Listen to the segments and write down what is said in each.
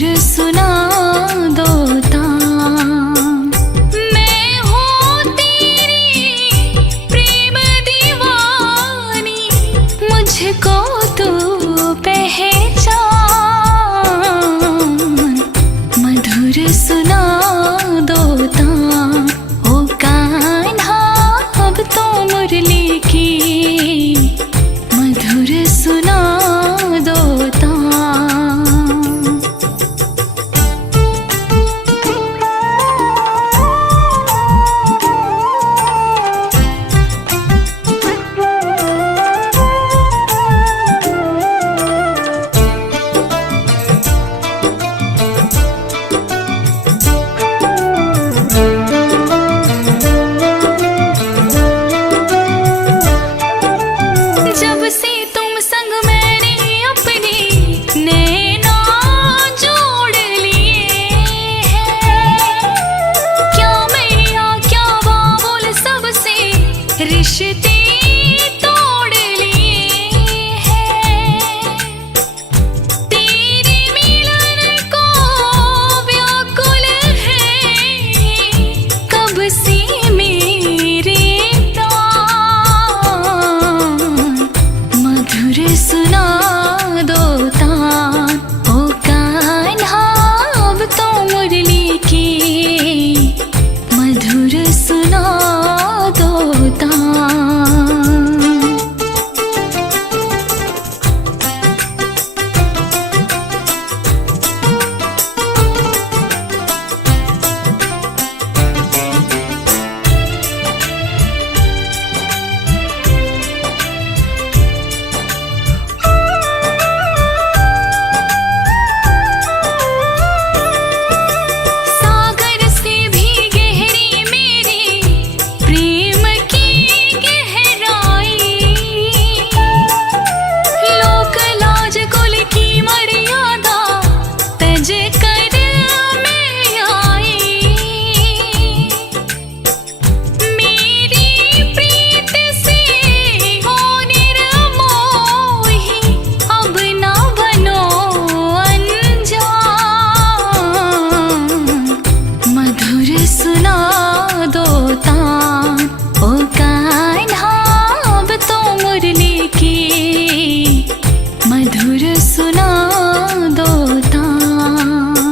मधुर सुना दो तान। मैं हूँ तेरी प्रेम दीवानी, मुझको तू पहचान। मधुर सुना दो तान, ओ कान्हा अब तो मुरली की मधुर सुना दो तान। जब से तुम संग मैंने अपने नैना जोड़ लिए हैं, क्या मैया क्या बाबुल सबसे रिश्ते तोड़ लिए हैं। तेरे मिलन को व्याकुल है कब से मेरे मधुर सुना दो तान, ओ कान्हा अब तो मुरली की मधुर सुना दो तान। सागर से भी गहरी मेरी प्रेम की गहराई, लोक लाज कुल की मर्यादा तज कर मैं आई। मेरी प्रीत से हो निर्मोही, अब ना बनो अनजान। मधुर सुना दो तान, ओ कान्हा अब तो मुरली की मधुर सुना दो तान।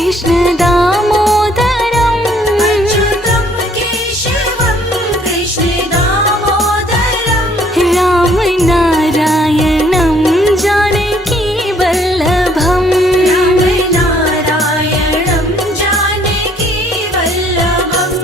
कृष्ण दामोदरम् अच्युतं केशवं कृष्ण दामोदरम् राम नारायणं जानकी वल्लभम् राम नारायणं जानकी वल्लभम्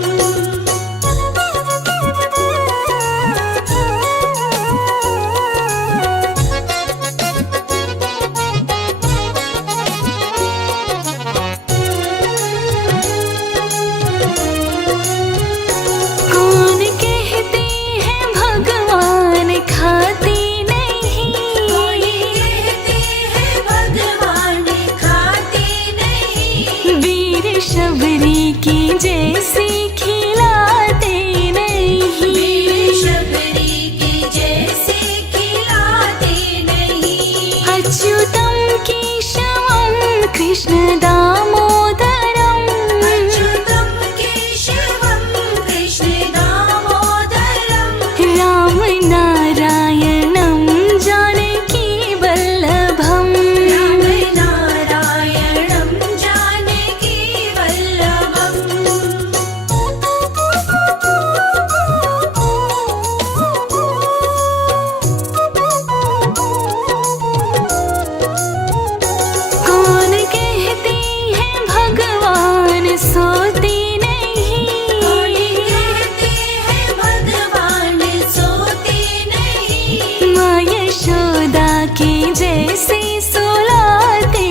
कौन कहते हैं भगवान खाते नहीं कौन कहते हैं भगवान खाते नहीं वीर शबरी की जैसी खिलाते नहीं वीर शबरी की जैसे खिलाते नहीं अच्युतं केशवं कृष्ण दामोदरम् अच्युतं केशवं कृष्ण दामोदरम् राम नारायणं जानकी वल्लभम् राम नारायणं जानकी वल्लभम् कौन कहते हैं भगवान सोते नहीं कौन कहते हैं भगवान सोते नहीं माँ यशोदा की जैसे सुलाते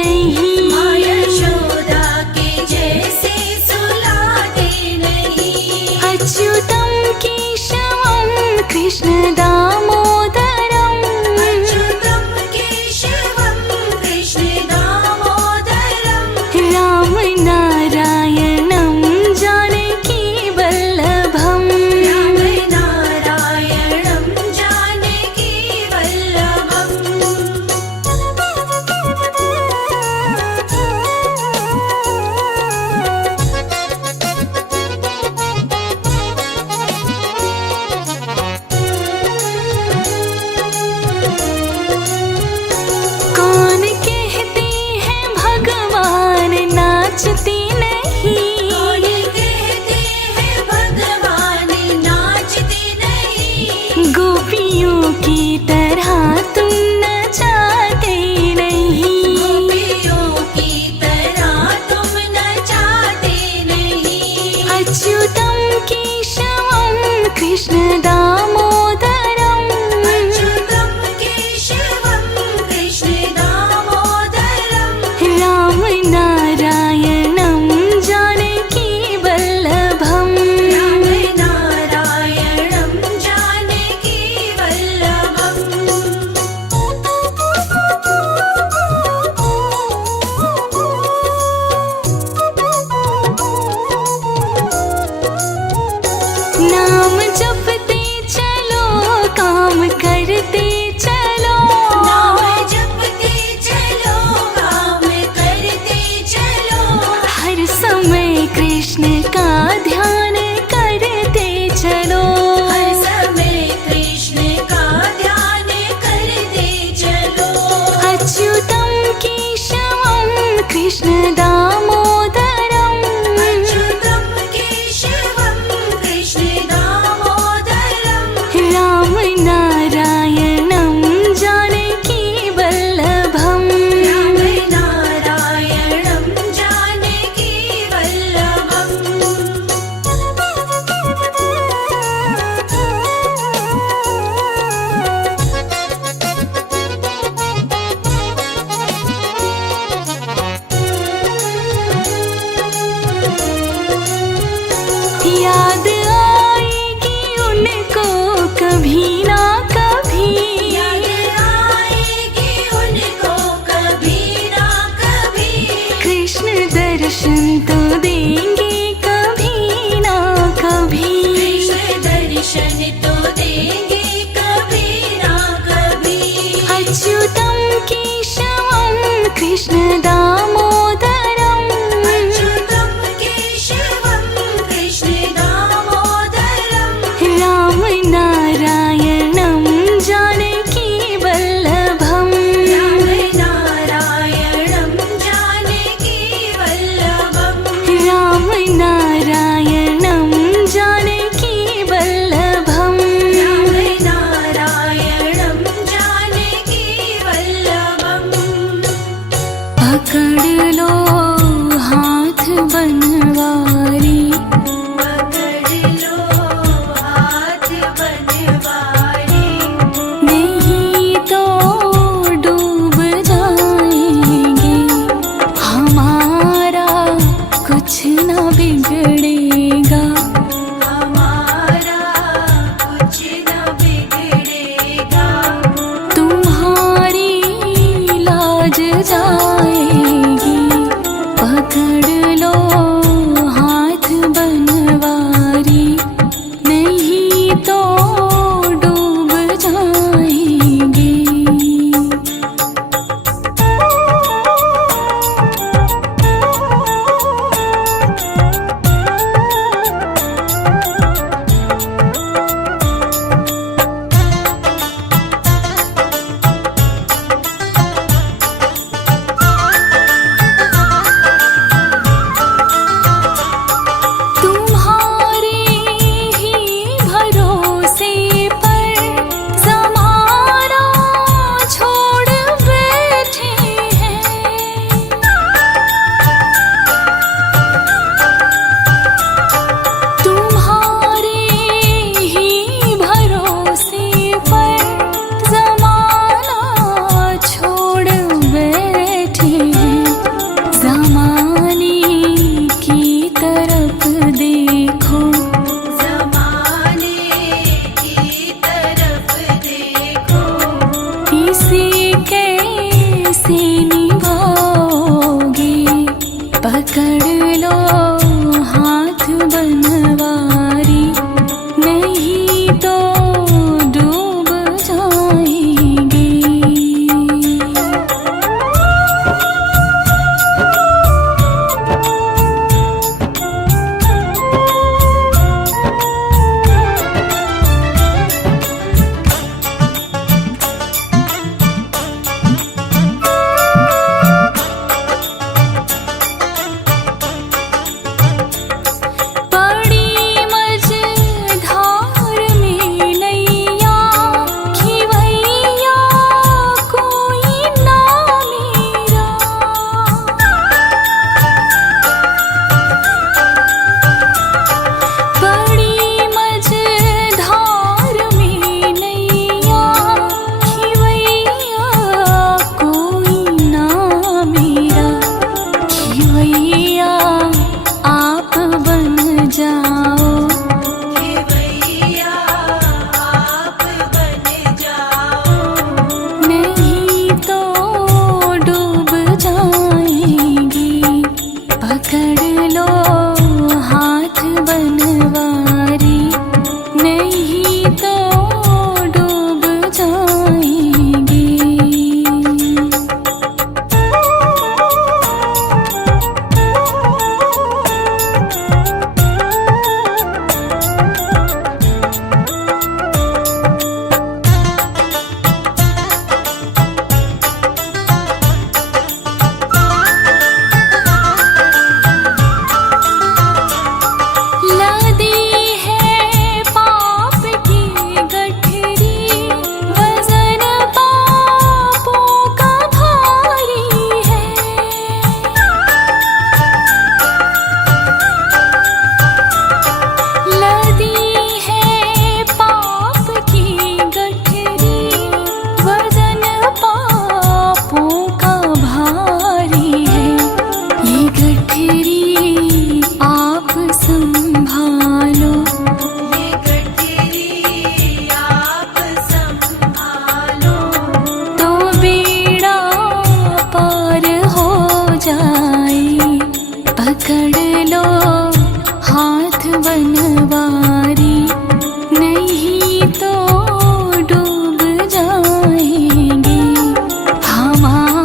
नहीं माँ यशोदा के जैसे सुलाते नहीं अच्युतं केशवं कृष्ण दामोदरम् अच्युतं केशवं कृष्ण दामोदरम् राम नारायणं जानकी वल्लभम् राम नारायणं जानकी वल्लभम् कौन कहते हैं भगवान नाचते नहीं कौन कहते हैं भगवान नाचते नहीं गोपियों की तरह तुम नचाते नहीं गोपियों की तरह तुम नचाते नहीं अच्युतं केशवं कृष्ण दामोदरम् अच्युतं केशवं कृष्ण दामोदरम् राम नारायणं जानकी वल्लभम् राम नारायणं जानकी वल्लभम् नाम जपते चलो काम करते चलो नाम जपते चलो काम करते चलो हर समय कृष्ण का ध्यान करते चलो हर समय कृष्ण का ध्यान करते चलो अच्युतं केशवं कृष्ण दामोदरम् अच्युतं केशवं कृष्ण दामोदरम् राम नारायणं जानकी वल्लभम् राम नारायणं जानकी वल्लभम् याद आएगी उनको कभी ना कभी याद आएगी उनको कभी ना कभी कृष्ण दर्शन तो देंगे कभी ना कभी कृष्ण दर्शन तो देंगे कभी ना कभी अच्युतं केशवं कृष्ण दामोदरम् अच्युतं केशवं कृष्ण दामोदरम् राम नारायणं जानकी वल्लभम् राम नारायणं जानकी वल्लभम्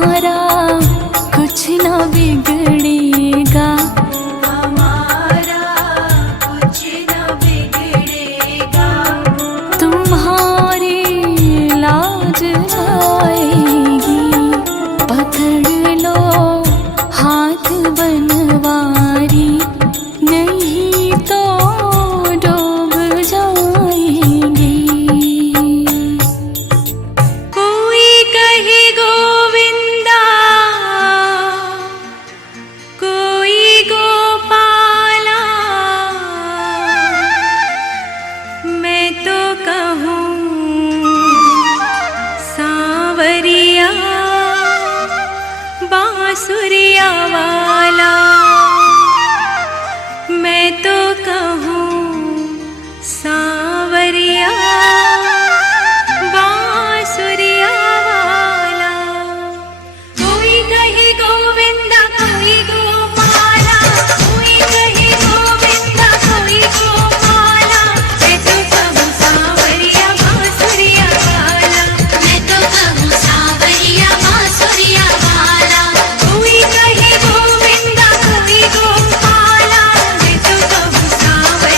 हमारा कुछ न बिगड़ेगा, हमारा कुछ न बिगड़ेगा। तुम्हारी लाज आएगी, पकड़ लो हाथ बनवारी, नहीं तो डूब जाएंगे। कोई कहे गोविंदा, कोई गोपाला, मैं तो कहूँ सांवरिया बांसुरिया वाला, मैं तो कहूँ सांवरिया बांसुरिया वाला। कोई कहे गोविंदा, कोई गोपाला, कोई कहे गोविंदा, कोई गोपाला, मैं तो कहूँ सांवरिया बांसुरिया वाला, मैं तो कहूँ सांवरिया बांसुरिया वाला। कोई कहे गोविंदा, कोई गोपाला, मैं तो कहूँ सांवरिया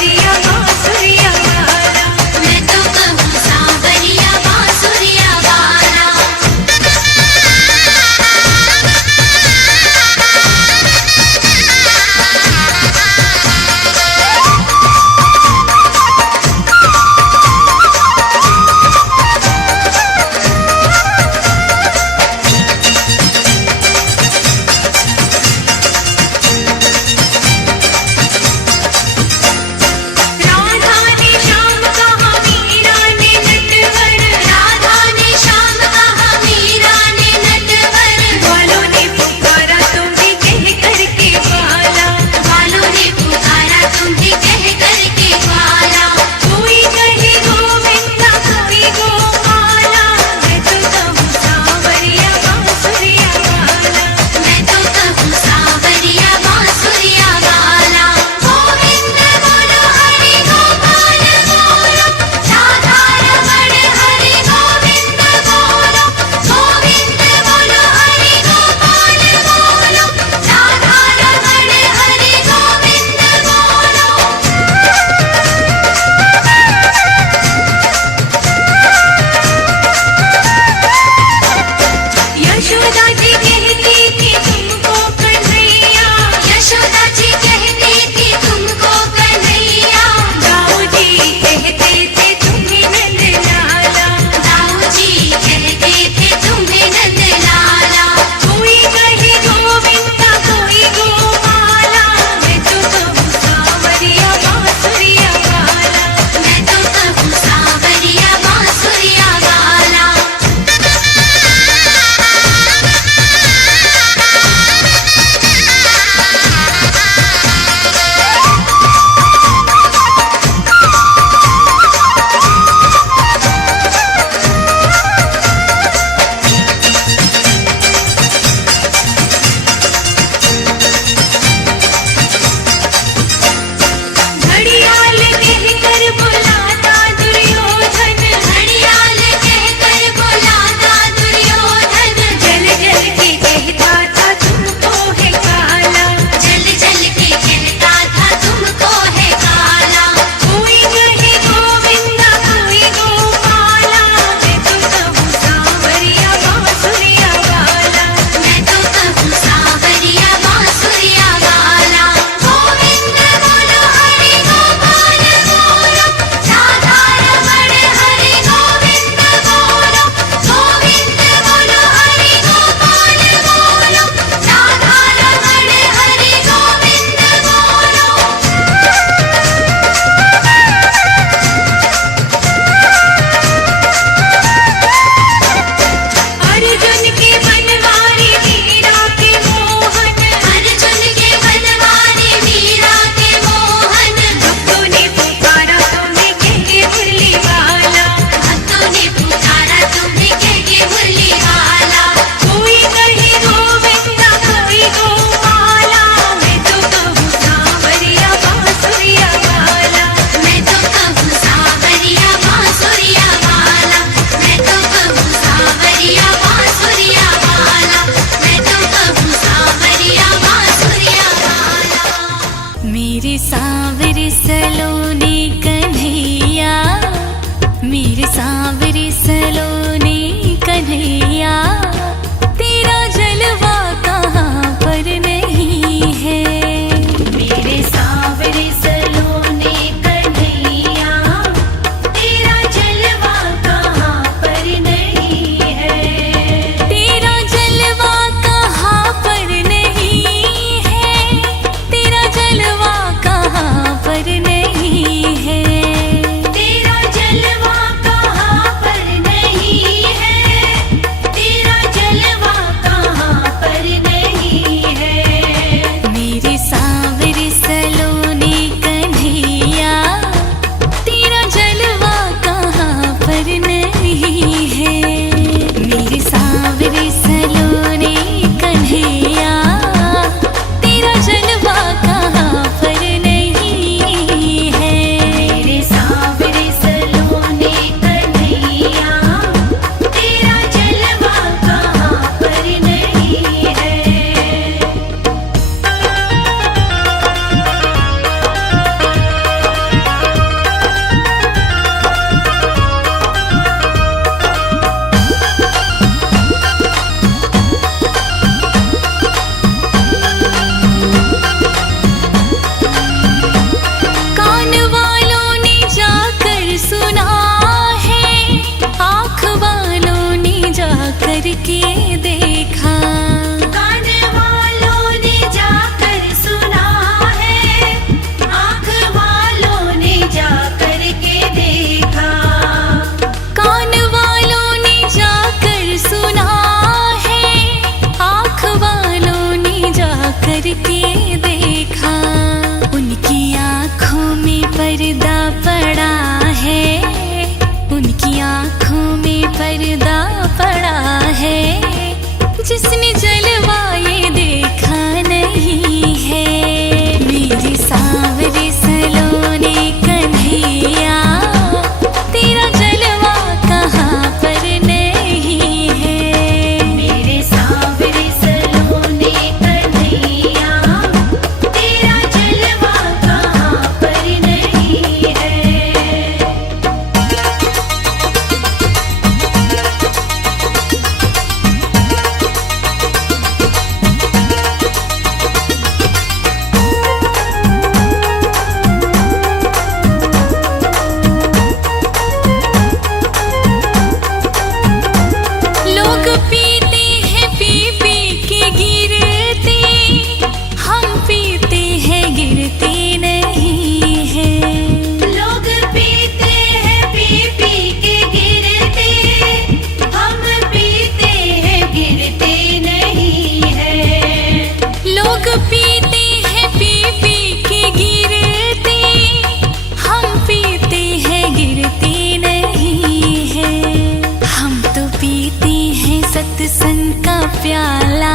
प्याला,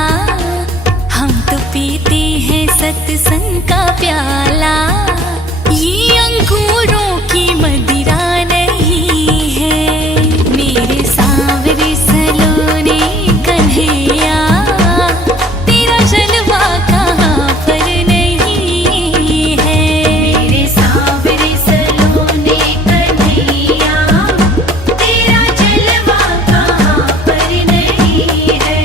हम तो पीते हैं सत्संग का प्याला। ये अंगूरों की मदिरा नहीं है, मेरे सांवरे सलोने कन्हैया, तेरा जलवा कहाँ पर नहीं है। मेरे सांवरे सलोने कन्हैया, तेरा जलवा कहाँ पर नहीं है।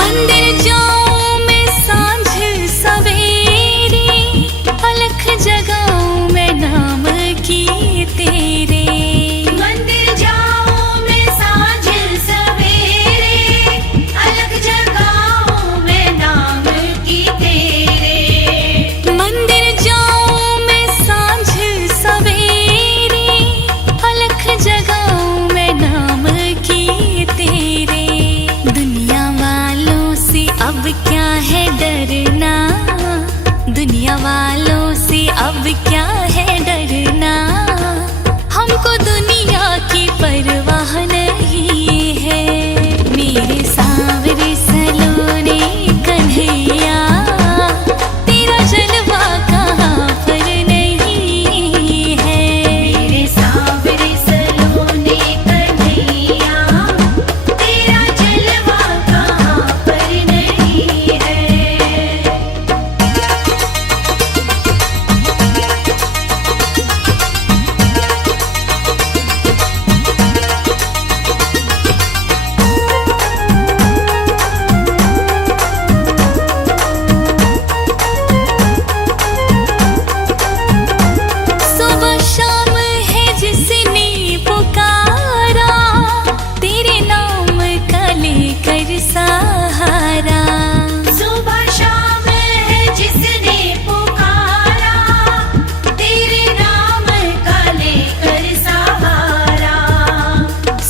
मंदिर जाऊं मैं सांझ सवेरे, अलख जगाऊं मैं नाम की तेरे। मंदिर जाऊं मैं सांझ सवेरे, अलग जगाऊं मैं नाम की तेरे। मंदिर जाऊं मैं सांझ सवेरे, अलख जगाऊं मैं नाम की तेरे। दुनिया वालों से अब क्या है डरना, दुनिया वालों से अब क्या है डरना, हमको दुनिया की परवाह नहीं है। मेरे सांवरे सलोने कन्हैया, तेरा जलवा कहाँ पर नहीं है। मेरे सांवरे सलोने कन्हैया, तेरा जलवा कहाँ पर नहीं है। सुबह शाम है जिसने पुकारा, तेरे नाम का लेकर सहारा। सुबह शाम है जिसने पुकारा, तेरे नाम का लेकर सहारा।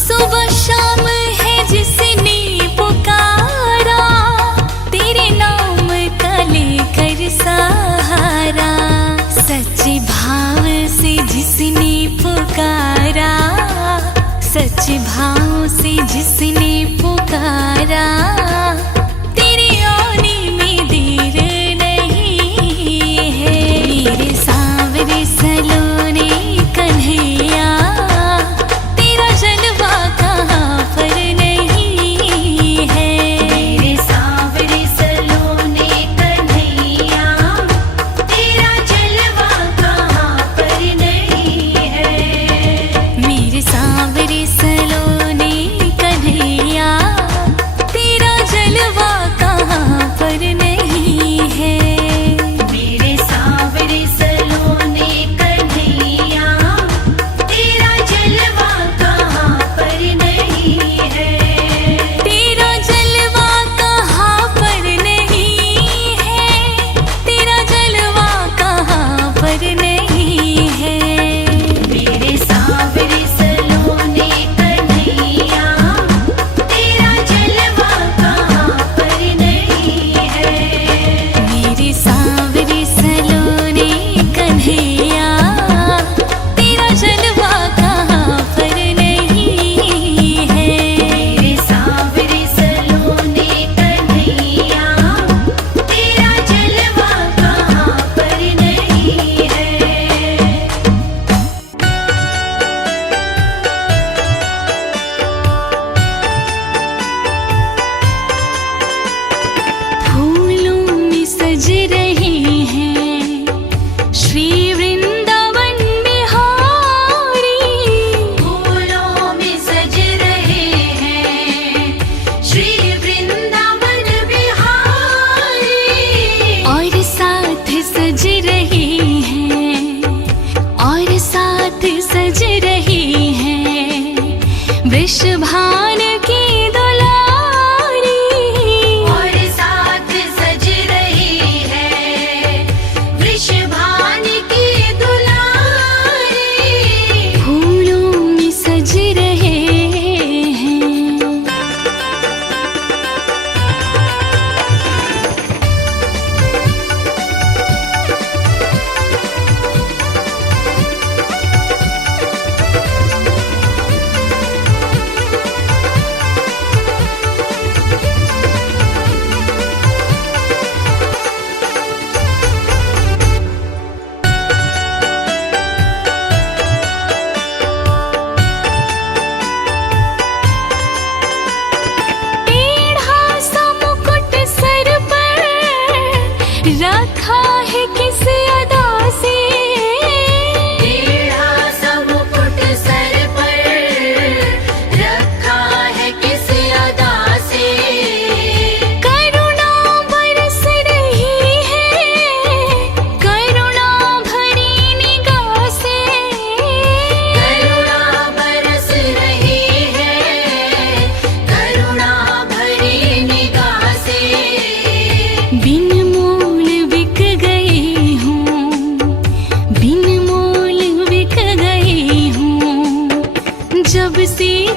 सुबह शाम है जिसने पुकारा, तेरे नाम का लेकर सहारा। सच्चे भाव से जिसने पुकारा, सच्चे भाव से जिसने पुकारा, तेरे आने में देर नहीं है। मेरे सांवरे सलोने कन्हैया, तेरा जलवा कहाँ पर नहीं है। मेरे सांवरे सलोने कन्हैया, तेरा जलवा कहाँ पर नहीं है। मेरे सांवरे सलोने कन्हैया, तेरा जलवा कहाँ पर नहीं है। मेरे सांवरे सलोने कन्हैया, तेरा जलवा कहाँ पर नहीं है। तेरा जलवा कहाँ पर नहीं है, तेरा जलवा कहाँ पर नहीं है। मेरे सांवरे सलोने कन्हैया, तेरा जलवा कहाँ पर नहीं है। मेरे सांवरे सलोने कन्हैया, तेरा जलवा कहाँ पर नहीं है। मेरे सांवरे सलोने कन्हैया, तेरा जलवा कहाँ पर नहीं है। फूलों में सज रहे हैं श्री वृंदावन बिहारी। फूलों में सज रहे हैं श्री वृंदावन बिहारी। और साथ सज रहे हैं, और साथ सज रहे हैं वृषभान की दुलारी। और साथ सज रही है वृषभान की दुलारी। फूलों में सज रहे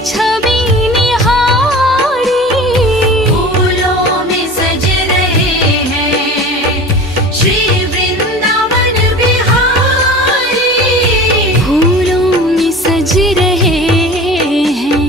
छवि निहारी। फूलों में सज रहे हैं श्री वृंदावन बिहारी। फूलों में सज रहे हैं।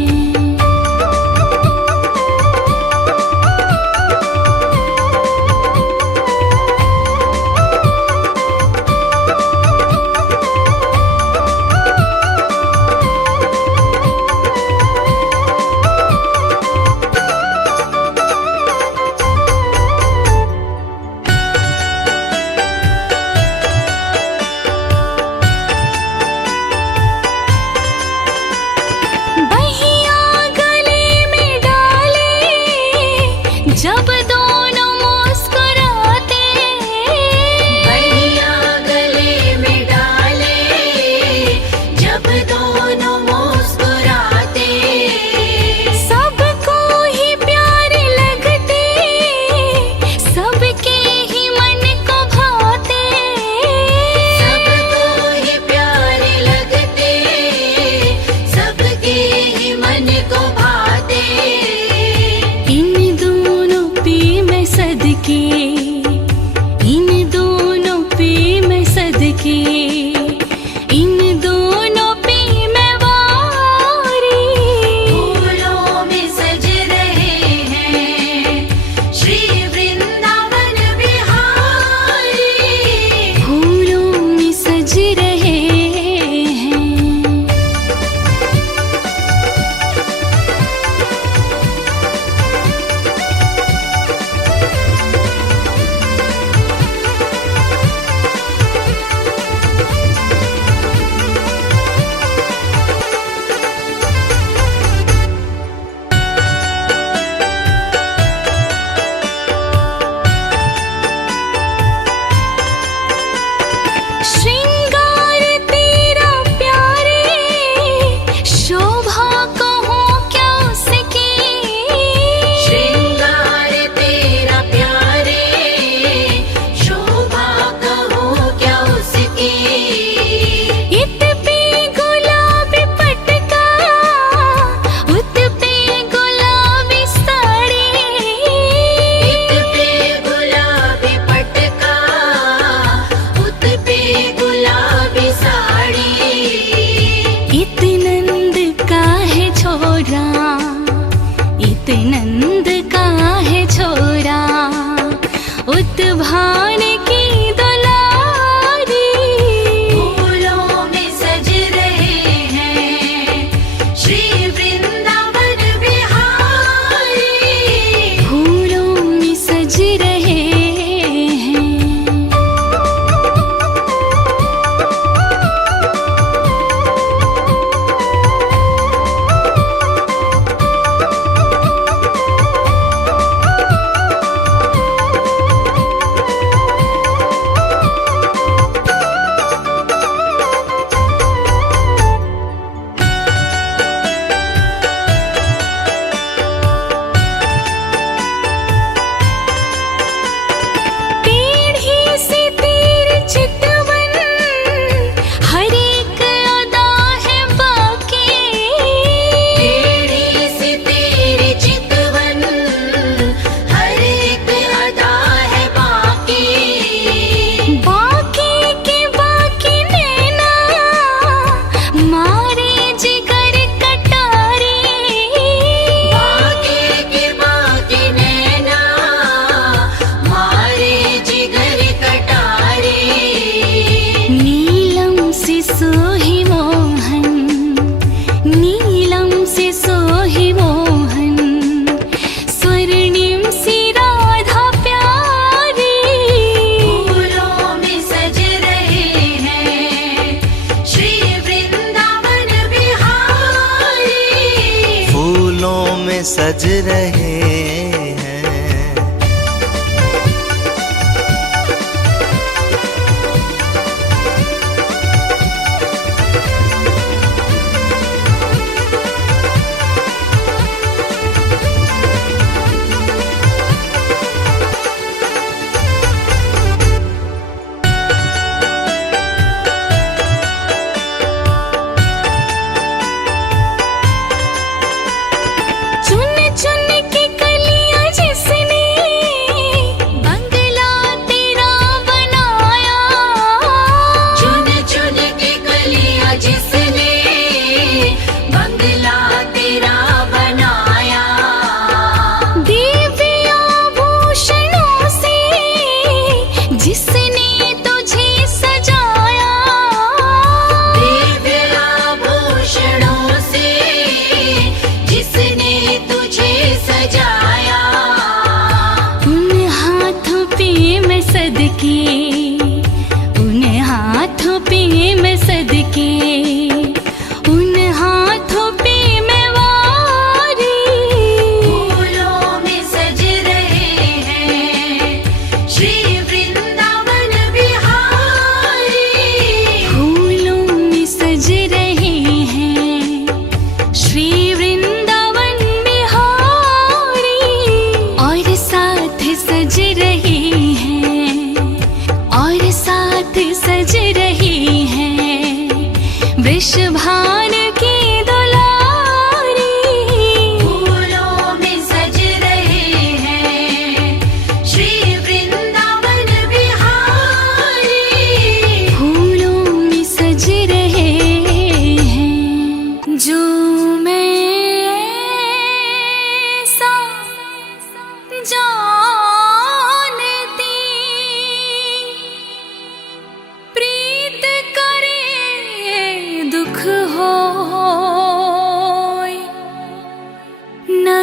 बहिया गले में डाले जब दोनों मुस्कुराते। बहिया गले में डाले जब दोनों मुस्कुराते। सबको ही प्यारे लगते, सबके ही मन को भाते। सबको ही प्यारे लगते, सबके ही मन को भाते। इन दोनों पे मैं सदके, इन दोनों पे मैं सदके, इन दोनों पे मैं वारी। फूलों में सज रहे हैं श्री वृंदावन बिहारी। फूलों में सज रहे हैं। श्रृंगार तेरा प्यारे, शोभा कहूँ क्या उसकी। श्रृंगार तेरा प्यारे, शोभा कहूँ क्या उसकी। इत पे गुलाबी पटका, उत पे गुलाबी साड़ी। इत पे गुलाबी पटका, उत पे गुलाबी साड़ी। इत नंद का है छोरा, इत नंद का है छोरा, उत भान की दुलारी। फूलों में सज रहे हैं श्री वृंदावन बिहारी। फूलों में सज रहे हैं। टेढ़ी सी तेरी चितवन, हर एक अदा है बाकी। टेढ़ी सी तेरी चितवन, हर एक अदा है बाकी। बाकी के बाकी नैना, मारे जिगर कटारी। बाकी के बाकी नैना, मारे जिगर कटारे। नीलम से सोही मोहन, नीलम से सोही मोहन, स्वर्णिम सी राधा प्यारी। फूलों में सज रहे हैं श्री वृंदावन बिहारी। फूलों में सज रहे हैं।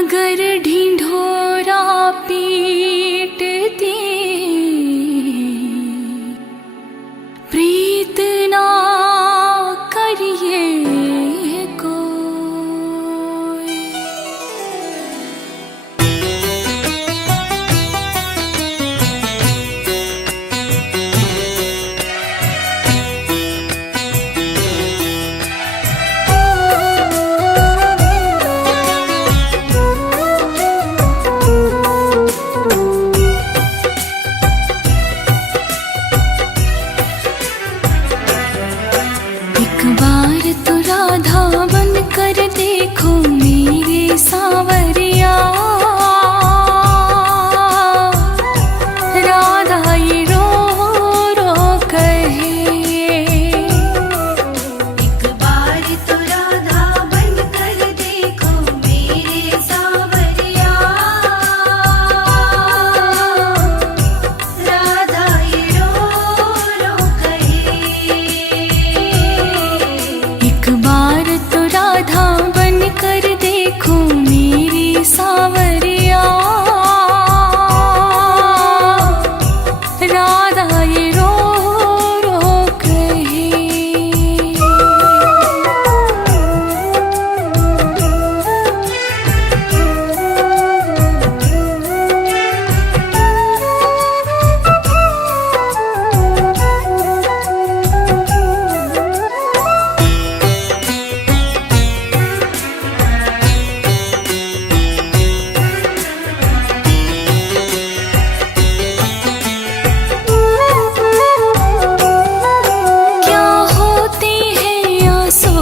अगर ढिंढोरा पीटती प्रीत ना करिए कोई। एक बार तो राधा बन कर देखो मेरे सावरिया, राधा ये रो रो कहे। एक बार तो राधा बन कर देखो मेरे सावरिया, राधा ये रो रो कहे। एक बार तो राधा बन कर देखो मेरी सावरिया, राधा ये रो रो कहे। क्या होती है आंसू,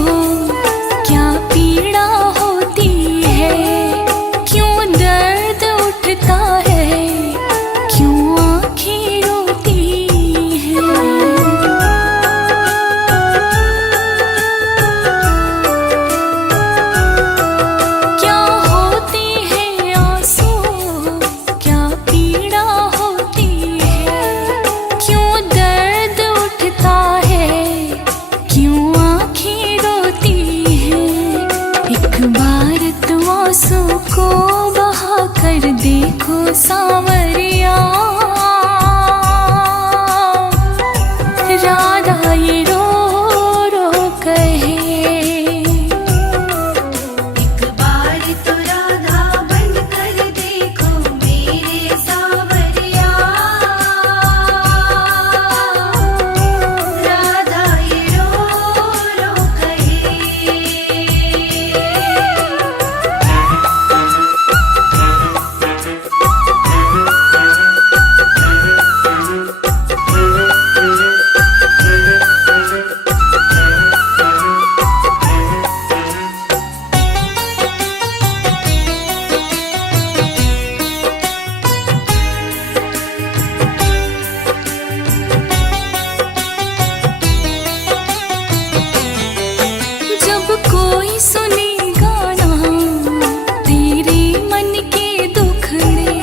क्या पीड़ा होती है, क्यों दर्द उठता है, क्यों आँखें रोती हैं। क्या होती है आंसू, क्या पीड़ा होती है, क्यों दर्द उठता है, क्यों आँखें रोती हैं। एक बार तो आंसू को बहा कर देखो सावरिया, राधा ये रो रो कहे। एक बार तो राधा बन कर देखो मेरे सावरिया, राधा ये रो रो कहे। जब कोई सुनेगा ना तेरे मन के दुखड़े,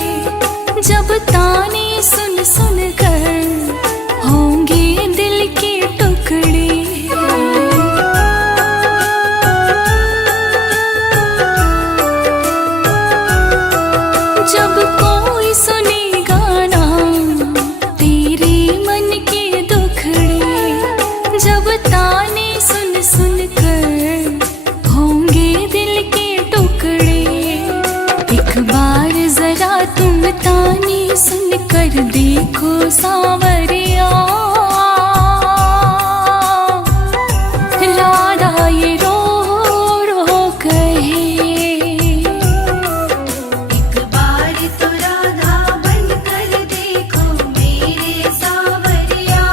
जब ताने सुन सुन कर होंगे दिल के टुकड़े। जब कोई सुनेगा ना तेरे मन के दुखड़े, जब ताने सुन सुन कर होंगे दिल के टुकड़े। एक बार जरा तुम ताने सुन कर देखो सावरिया, राधा ये रो रो कहे। एक बार तो राधा बन कर देखो मेरे सावरिया,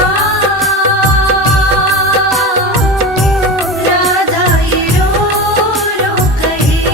राधा ये रो रो कहे।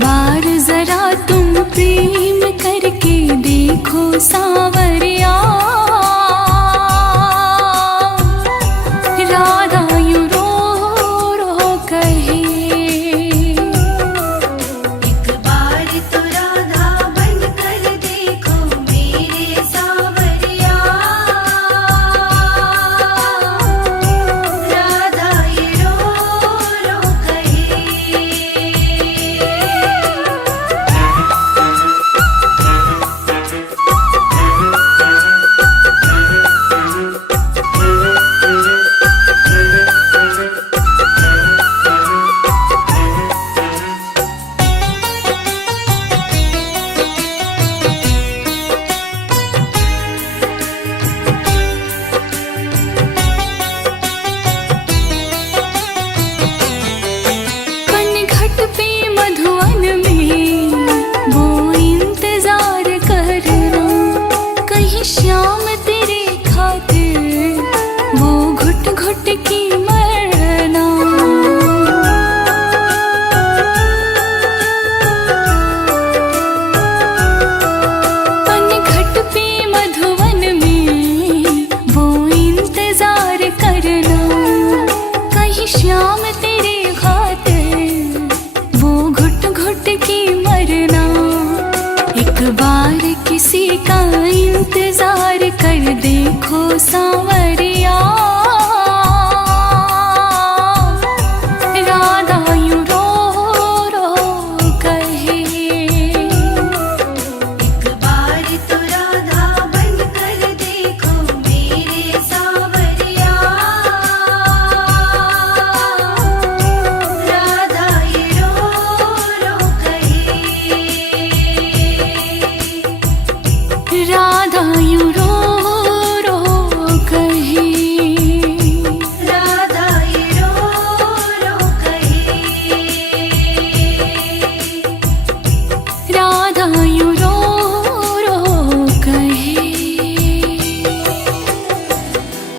बार जरा तुम प्रेम करके देखो सांवरिया, राधा यूं रो रो कहे। एक बार तो राधा बन कर देखो मेरे सांवरिया, राधा ये रो रो कहे। पनघट पे मधुवन में वो इंतजार करना, कहीं श्याम तेरे खातिर वो घुट घुट की मरना। पनघट पे मधुवन में वो इंतजार करना, कहीं श्याम तेरे खातिर वो घुट घुट की मरना। एक बार किसी का इंतजार कर देखो सांवरिया,